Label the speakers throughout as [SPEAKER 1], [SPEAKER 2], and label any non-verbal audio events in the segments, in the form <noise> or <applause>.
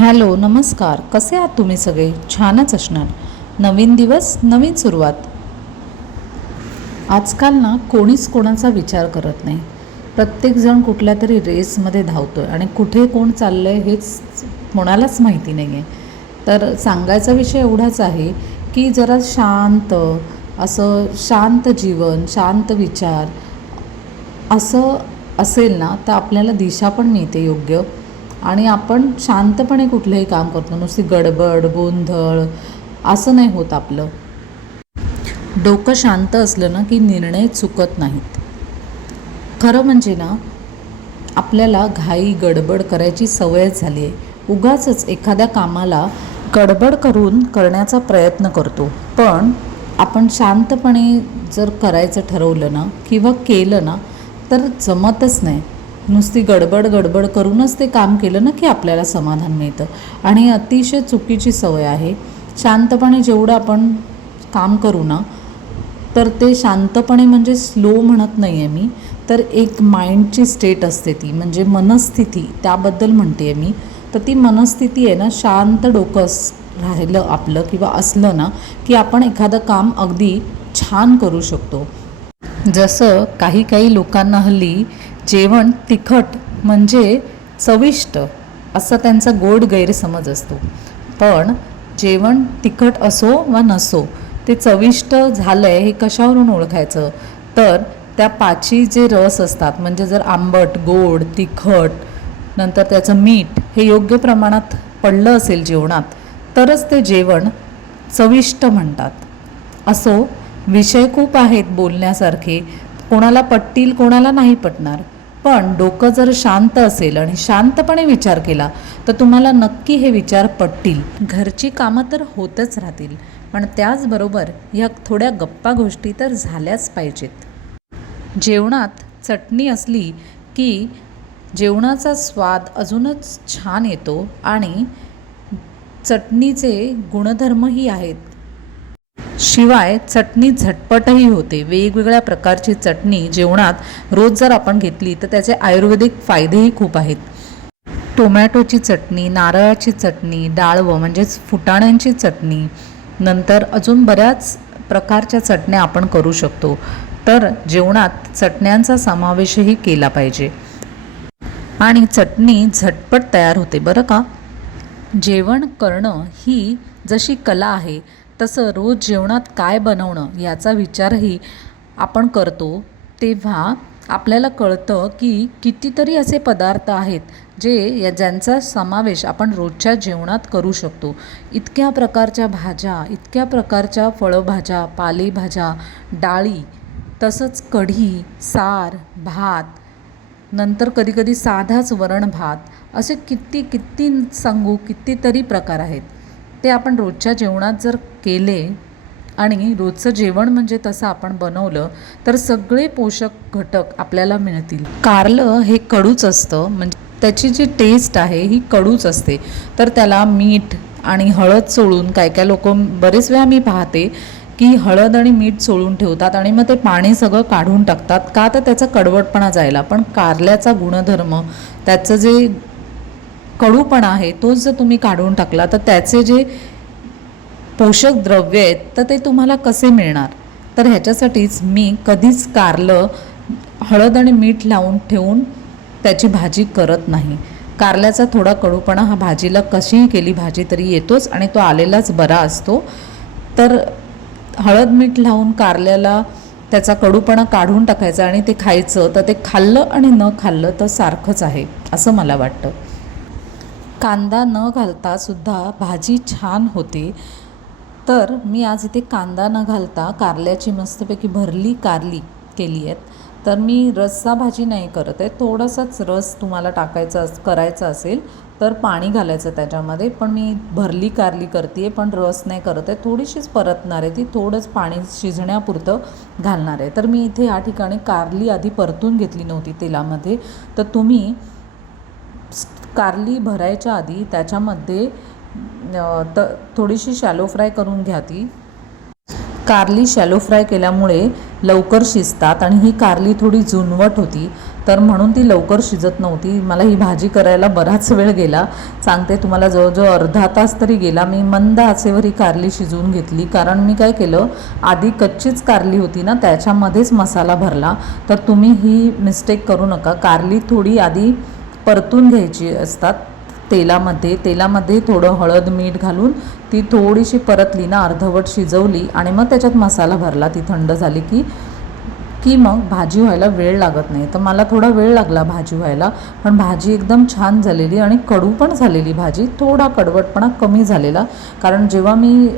[SPEAKER 1] Hello नमस्कार. कसे आहात तुम्ही सगळे? छानच असणार. नवीन दिवस नवीन सुरुवात. आजकाल ना कोणीच कोणाचा विचार करत नाही. प्रत्येकजण कुठल्या तरी रेसमध्ये धावतो आहे आणि कुठे कोण चाललं आहे हेच कोणालाच माहिती नाही आहे तर सांगायचा विषय एवढाच आहे की जरा शांत असं शांत जीवन शांत विचार असं असेल ना तर आपल्याला दिशा पण मिळते योग्य. आणि आपण शांतपणे कुठलंही काम करतो नुसती गडबड गोंधळ असं नाही होत आपलं. डोकं शांत असलं ना की निर्णय चुकत नाहीत. खरं म्हणजे ना आपल्याला घाई गडबड करायची सवयच झाली आहे. उगाचच एखाद्या कामाला गडबड करून करण्याचा प्रयत्न करतो. पण आपण शांतपणे जर करायचं ठरवलं ना किंवा केलं ना तर जमतच नाही. नुसती गडबड गडबड करूनच ते काम केलं ना की आपल्याला समाधान मिळतं. आणि अतिशय चुकीची सवय आहे. शांतपणे जेवढं आपण काम करू ना तर ते शांतपणे म्हणजे स्लो म्हणत नाही आहे मी तर एक माइंडची स्टेट असते ती. म्हणजे मनस्थिती त्याबद्दल म्हणते आहे मी. तर ती मनस्थिती आहे ना शांत डोकं राहिलं आपलं किंवा असलं ना की आपण एखादं काम अगदी छान करू शकतो. जसं काही काही लोकांना हल्ली जेवण तिखट म्हणजे चविष्ट असा त्यांचा गोड गैरसमज असतो. पण जेवण तिखट असो वा नसो ते चविष्ट झालं आहे हे कशावरून ओळखायचं? तर त्या पाची जे रस असतात म्हणजे जर आंबट गोड तिखट नंतर त्याचं मीठ हे योग्य प्रमाणात पडलं असेल जेवणात तरच ते जेवण चविष्ट म्हणतात. असो विषय खूप आहेत बोलण्यासारखे कोणाला पटतील कोणाला नाही पटणार. पण डोकं जर शांत असेल आणि शांतपणे विचार केला तर तुम्हाला नक्की हे विचार पटतील. घरची कामं तर होतच राहतील पण त्याचबरोबर ह्या थोड्या गप्पा गोष्टी तर झाल्याच पाहिजेत. जेवणात चटणी असली की जेवणाचा स्वाद अजूनच छान येतो आणि चटणीचे गुणधर्मही आहेत. शिवाय चटणी झटपटही होते. वेगवेगळ्या प्रकारची चटणी जेवणात रोज जर आपण घेतली तर त्याचे आयुर्वेदिक फायदेही खूप आहेत. टोमॅटोची चटणी नारळाची चटणी डाळवं म्हणजेच फुटाण्यांची चटणी नंतर अजून बऱ्याच प्रकारच्या चटण्या आपण करू शकतो. तर जेवणात चटण्यांचा समावेशही केला पाहिजे. आणि चटणी झटपट तयार होते बरं का? जेवण करणं ही जशी कला आहे तसं रोज जेवणात काय बनवणं याचा विचारही आपण करतो तेव्हा आपल्याला कळतं की कितीतरी असे पदार्थ आहेत जे या ज्यांचा समावेश आपण रोजच्या जेवणात करू शकतो. इतक्या प्रकारच्या भाज्या इतक्या प्रकारच्या फळभाज्या पालेभाज्या डाळी तसंच कढी सार भात नंतर कधीकधी साधाच वरण भात असे किती किती सांगू कितीतरी प्रकार आहेत. ते आपण रोजच्या जेवणात जर केले आणि रोजचं जेवण म्हणजे तसं आपण बनवलं तर सगळे पोषक घटक आपल्याला मिळतील. कारलं हे कडूच असतं. म्हणजे त्याची जी टेस्ट आहे ही कडूच असते. तर त्याला मीठ आणि हळद सोळून काय काय लोक बरेच वेळा मी पाहते की हळद आणि मीठ सोळून ठेवतात आणि मग ते पाणी सगळं काढून टाकतात. का तर त्याचा कडवटपणा जायला. पण कारल्याचा गुणधर्म त्याचं जे कडूपणा आहे. तोच जर तुम्ही काढून टाकला तर त्याचे जे पोषक द्रव्य आहेत तर ते तुम्हाला कसे मिळणार? तर ह्याच्यासाठीच मी कधीच कारलं हळद आणि मीठ लावून ठेवून त्याची भाजी करत नाही. कारल्याचा थोडा कडूपणा हा भाजीला कशीही केली भाजी तरी येतोच आणि तो आलेलाच बरा असतो. तर हळद मीठ लावून कारल्याला त्याचा कडूपणा काढून टाकायचा आणि ते खायचं तर ते खाल्लं आणि न खाल्लं तर सारखंच आहे असं मला वाटतं. कांदा न घालता सुद्धा भाजी छान होते. तर मी आज इथे कांदा न घालता कारल्याची मस्तपैकी भरली कारली केली आहेत. तर मी रस्सा भाजी नाही करत आहे. थोडासाच रस तुम्हाला टाकायचा करायचा असेल तर पाणी घालायचं त्याच्यामध्ये. पण मी भरली कारली करते आहे पण रस नाही करत आहे. थोडीशीच परतणार आहे ती. थोडंच पाणी शिजण्यापुरतं घालणार आहे. तर मी इथे या ठिकाणी कारली आधी परतून घेतली नव्हती तेलामध्ये. तर तुम्ही कारली भरायच्या आधी त्याच्यामध्ये त थोडीशी शॅलो फ्राय करून घ्या ती. कारली शॅलो फ्राय केल्यामुळे लवकर शिजतात आणि ही कारली थोडी जुनवट होती तर म्हणून ती लवकर शिजत नव्हती. मला ही भाजी करायला बराच वेळ गेला. सांगते तुम्हाला जवळजवळ अर्धा तास तरी गेला. मी मंद आचेवर ही कारली शिजवून घेतली. कारण मी काय केलं आधी कच्चीच कारली होती ना त्याच्यामध्येच मसाला भरला. तर तुम्ही ही मिस्टेक करू नका. कारली थोडी आधी परतून घ्यायची असतात तेलामध्ये. तेलामध्ये थोडं हळद मीठ घालून ती थोडीशी परतली ना अर्धवट शिजवली आणि मग त्याच्यात मसाला भरला. ती थंड झाली की की मग भाजी व्हायला वेळ लागत नाही. तर मला थोडा वेळ लागला भाजी व्हायला पण भाजी एकदम छान झालेली आणि कडू पण झालेली भाजी. थोडा कडवटपणा कमी झालेला. कारण जेव्हा मी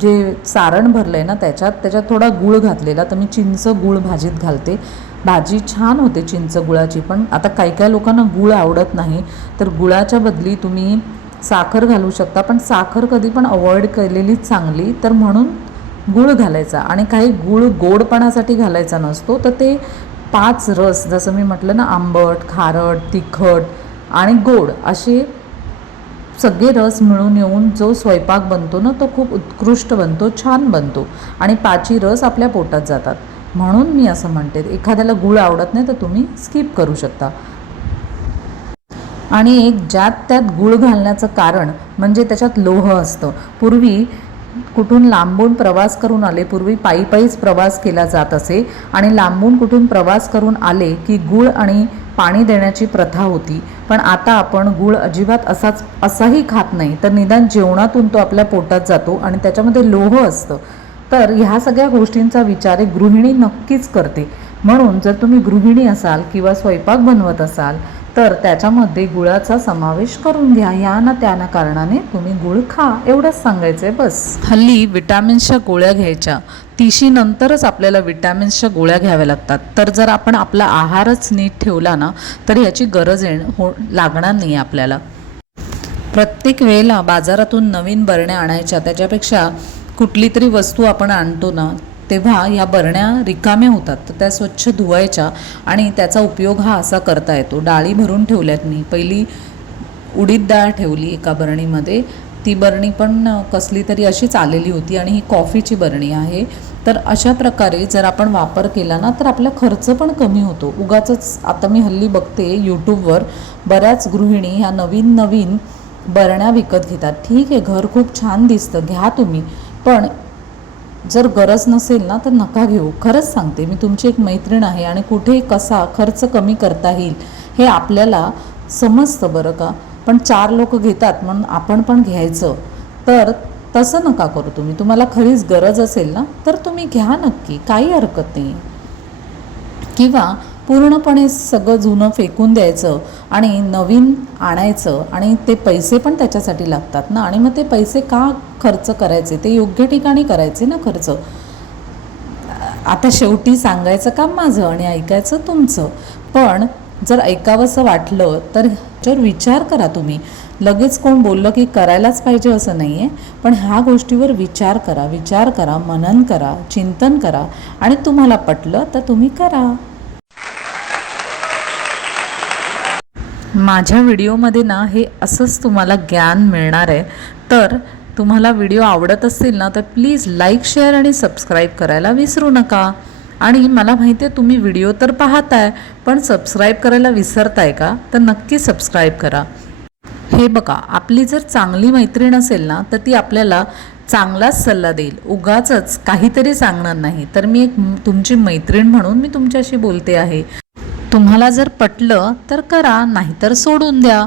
[SPEAKER 1] जे सारण भरलं आहे ना त्याच्यात त्याच्यात थोडा गूळ घातलेला तर मी चिंच गूळ भाजीत घालते. भाजी छान होते चिंच गुळाची पण आता काही काही लोकांना गूळ आवडत नाही. तर गुळाच्या बदली तुम्ही साखर घालू शकता पण साखर कधी पण अवॉइड केलेलीच चांगली. तर म्हणून गूळ घालायचा आणि काही गूळ गोडपणासाठी घालायचा नसतो. तर ते पाच रस जसं मी म्हटलं ना आंबट खारट तिखट आणि गोड असे सगळे रस मिळून येऊन जो स्वयंपाक बनतो ना तो खूप उत्कृष्ट बनतो छान बनतो आणि पाची रस आपल्या पोटात जातात. म्हणून मी असं म्हणते एखाद्याला गूळ आवडत नाही तर तुम्ही स्किप करू शकता. आणि एक ज्यात त्यात गूळ घालण्याचं कारण म्हणजे त्याच्यात लोह असतं. पूर्वी कुठून लांबून प्रवास करून आले पूर्वी पायी पायीच प्रवास केला जात असे आणि लांबून कुठून प्रवास करून आले की गूळ आणि पाणी देण्याची प्रथा होती. पण आता आपण गूळ अजिबात असाच असाही खात नाही. तर निदान जेवणातून तो आपल्या पोटात जातो आणि त्याच्यामध्ये लोह असतं. तर ह्या सगळ्या गोष्टींचा विचार एक गृहिणी नक्कीच करते. म्हणून जर तुम्ही गृहिणी असाल किंवा स्वयंपाक बनवत असाल तर त्याच्यामध्ये गुळाचा समावेश करून घ्या. या ना त्या ना कारणाने तुम्ही गुळ खा. एवढंच सांगायचं आहे बस. हल्ली विटॅमिन्सच्या गोळ्या घ्यायच्या. तिशीनंतरच आपल्याला विटॅमिन्सच्या गोळ्या घ्याव्या लागतात. तर जर आपण आपला आहारच नीट ठेवला ना तर याची गरज येण हो लागणार नाही आपल्याला. प्रत्येक वेळेला बाजारातून नवीन बरण्या आणायच्या. त्याच्यापेक्षा कुठली तरी वस्तू आपण आणतो ना तेव्हा या बरण्या रिकाम्या होतात. तर त्या स्वच्छ धुवायच्या आणि त्याचा उपयोग हा असा करता येतो. डाळी भरून ठेवल्यात मी पहिली उडीद डाळ ठेवली एका बरणीमध्ये ती बरणी पण कसली तरी अशीच आलेली होती आणि ही कॉफीची बरणी आहे. तर अशा प्रकारे जर आपण वापर केला ना तर आपला खर्च पण कमी होतो. उगाच आता मी हल्ली बघते यूट्यूबवर बऱ्याच गृहिणी ह्या नवीन नवीन बरण्या विकत घेतात. ठीक आहे घर खूप छान दिसतं घ्या तुम्ही. पण जर गरज नसेल ना तर नका घेऊ. खरंच सांगते मी तुमची एक मैत्रीण आहे आणि कुठे कसा खर्च कमी करता येईल हे आपल्याला समजतं बरं का? पण चार लोक घेतात म्हणून आपण पण घ्यायचं. तर तसं नका करू तुम्ही. तुम्हाला खरीच गरज असेल ना तर तुम्ही घ्या नक्की. काही हरकत नाही. किंवा पूर्णपणे सगळं जुनं फेकून द्यायचं आणि नवीन आणायचं आणि ते पैसे पण त्याच्यासाठी लागतात ना? आणि मग ते पैसे का खर्च करायचे? ते योग्य ठिकाणी करायचे ना खर्च? आता शेवटी सांगायचं काम माझं आणि ऐकायचं तुमचं. पण जर ऐकावंसं वाटलं तर जर विचार करा तुम्ही. लगेच कोण बोललं की करायलाच पाहिजे असं नाही आहे पण ह्या गोष्टीवर विचार करा विचार करा मनन करा चिंतन करा आणि तुम्हाला पटलं तर तुम्ही करा. माझ्या व्हिडिओमध्ये ना हे असंच तुम्हाला ज्ञान मिळणार आहे. तर तुम्हाला व्हिडिओ आवडत असतील ना तर प्लीज लाईक शेअर आणि सबस्क्राईब करायला विसरू नका. आणि मला माहिती आहे तुम्ही व्हिडिओ तर पाहताय पण सबस्क्राईब करायला विसरताय का? तर नक्की सबस्क्राईब करा. हे बघा आपली जर चांगली मैत्रीण असेल ना तर ती आपल्याला चांगलाच सल्ला देईल. उगाचच काहीतरी सांगणार नाही. तर मी एक तुमची मैत्रीण म्हणून मी तुमच्याशी बोलते आहे. तुम्हाला जर पटलं तर करा नाहीतर सोडून द्या.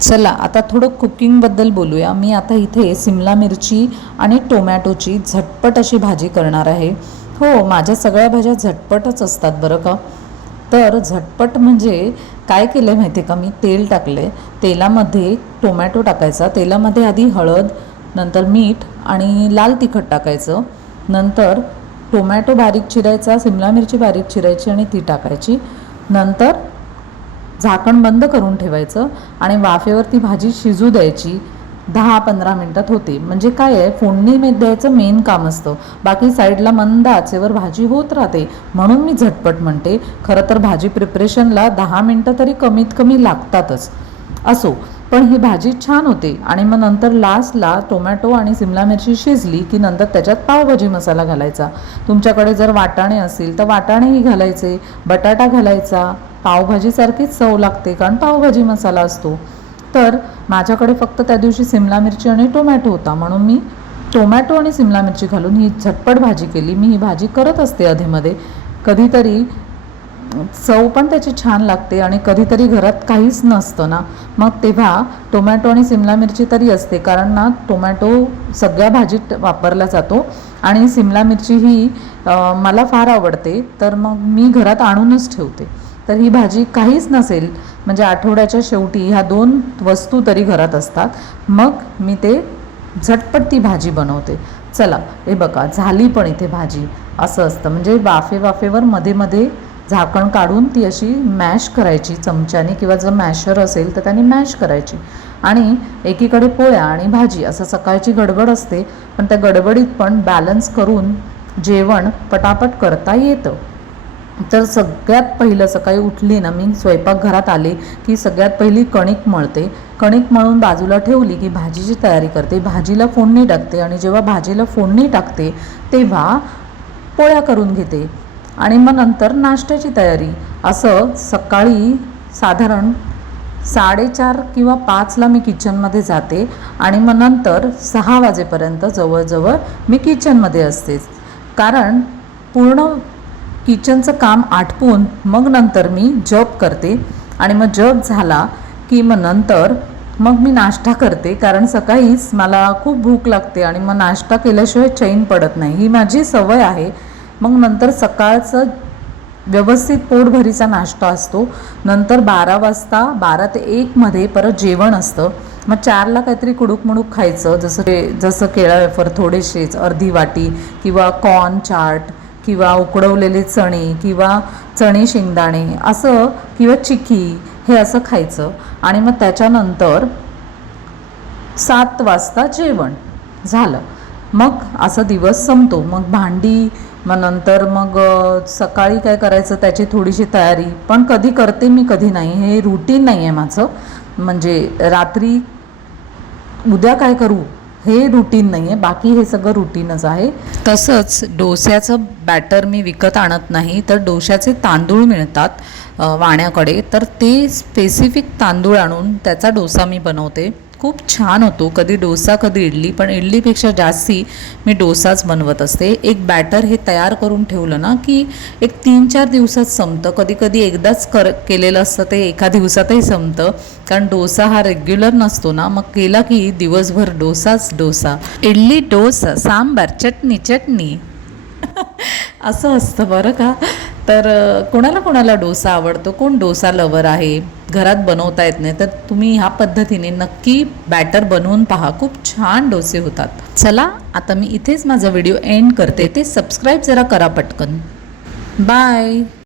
[SPEAKER 1] चला आता थोडं कुकिंगबद्दल बोलूया. मी आता इथे सिमला मिरची आणि टोमॅटोची झटपट अशी भाजी करणार आहे. हो माझ्या सगळ्या भाज्या झटपटच असतात बरं का? तर झटपट म्हणजे काय केलं आहे माहिती आहे का? मी तेल टाकले तेलामध्ये टोमॅटो टाकायचा. तेलामध्ये आधी हळद नंतर मीठ आणि लाल तिखट टाकायचं. नंतर टोमॅटो बारीक चिरायचा सिमला मिरची बारीक चिरायची आणि ती टाकायची. नंतर झाकण बंद करून ठेवायचं आणि वाफेवर ती भाजी शिजू द्यायची. दहा पंधरा मिनटात होते. म्हणजे काय आहे फोडणी मे द्यायचं मेन काम असतं. बाकी साईडला मंद आचेवर भाजी होत राहते. म्हणून मी झटपट म्हणते खरं तर भाजी प्रिपरेशनला दहा मिनटं तरी कमीत कमी लागतातच. असो पण ही भाजी छान होते. आणि मग नंतर लास्टला टोमॅटो आणि सिमला मिरची शिजली की नंतर त्याच्यात पावभाजी मसाला घालायचा. तुमच्याकडे जर वाटाणे असतील तर वाटाणेही घालायचे बटाटा घालायचा. पावभाजीसारखीच चव लागते कारण पावभाजी मसाला असतो. तर माझ्याकडे फक्त त्या दिवशी सिमला मिरची आणि टोमॅटो होता. म्हणून मी टोमॅटो आणि सिमला मिरची घालून ही झटपट भाजी केली. मी ही भाजी करत असते अधेमध्ये कधीतरी चव पण त्याची छान लागते आणि कधीतरी घरात काहीच नसतं ना. मग तेव्हा टोमॅटो आणि सिमला मिरची तरी असते. कारण ना टोमॅटो सगळ्या भाजीत वापरला जातो. आणि सिमला मिरची ही मला फार आवडते. तर मग मी घरात आणूनच ठेवते. तर ही भाजी काहीच नसेल म्हणजे आठवड्याच्या शेवटी ह्या दोन वस्तू तरी घरात असतात. मग मी ते झटपट ती भाजी बनवते. चला हे बघा झाली पण इथे भाजी. असं असतं. म्हणजे वाफे वाफेवर मध्ये मध्ये झाकण काढून ती अशी मॅश करायची चमच्याने किंवा जर मॅशर असेल तर त्याने मॅश करायची. आणि एकीकडे पोळ्या आणि भाजी असं सकाळची गडबड असते पण त्या गडबडीत पण बॅलन्स करून जेवण पटापट करता येतं. तर सगळ्यात पहिलं सकाळी उठली ना मी स्वयंपाकघरात आले की सगळ्यात पहिली कणिक मळते. कणिक मळून बाजूला ठेवली की भाजीची तयारी करते. भाजीला फोडणी टाकते आणि जेव्हा भाजीला फोडणी टाकते तेव्हा पोळ्या करून घेते आणि मग नंतर नाश्त्याची तयारी. असं सकाळी साधारण साडेचार किंवा पाचला मी किचनमध्ये जाते आणि मग नंतर सहा वाजेपर्यंत जवळजवळ मी किचनमध्ये असतेच. कारण पूर्ण किचनचं काम आटपून मग नंतर मी जप करते. आणि मग जप झाला की मग नंतर मग मी नाश्ता करते. कारण सकाळीच मला खूप भूक लागते आणि मग नाश्ता केल्याशिवाय चैन पडत नाही. ही माझी सवय आहे. मग नंतर सकाळचं व्यवस्थित पोटभरीचा नाश्ता असतो. नंतर बारा वाजता बारा ते एकमध्ये परत जेवण असतं. मग चारला काहीतरी कुडूक मुडूक खायचं. जसं जसं केळा वेफर थोडेसेच अर्धी वाटी किंवा कॉर्न चाट किंवा उकडवलेले चणे किंवा चणे शेंगदाणे असं किंवा चिकी हे असं खायचं. आणि मग त्याच्यानंतर सात वाजता जेवण झालं. मग असा दिवस संपतो. मग भांडी मग नंतर मग सकाळी काय करायचं त्याची थोडीशी तयारी. पण कधी करते मी कधी नाही. हे रुटीन नाही आहे माझं. म्हणजे रात्री उद्या काय करू? हे रुटीन नाही आहे बाकी हे सगळं रुटीनच आहे. तसंच डोस्याचं बॅटर मी विकत आणत नाही तर डोश्याचे तांदूळ मिळतात वाण्याकडे. तर ते स्पेसिफिक तांदूळ आणून त्याचा डोसा मी बनवते. खूप छान होतो. कधी डोसा कधी इडली पण इडलीपेक्षा जास्ती मी डोसाच बनवत असते. एक बॅटर हे तयार करून ठेवलं ना की एक तीन चार दिवसात संपतं. कधी कधी एकदाच कर केलेलं असतं ते एका दिवसातही संपतं. कारण डोसा हा रेग्युलर नसतो ना मग केला की दिवसभर डोसाच डोसा. इडली डोसा सांबार चटणी चटणी. <laughs> असं असतं बरं का? तर कोणाला कोणाला डोसा आवडतो? कोण डोसा लवर आहे? घरात बनवता येत नाही. तर तुम्ही ह्या पद्धतीने नक्की बॅटर बनवून पहा. खूप छान डोसे होतात. चला आता मी इथेच माझा व्हिडिओ एंड करते. ते सबस्क्राईब जरा करा पटकन. बाय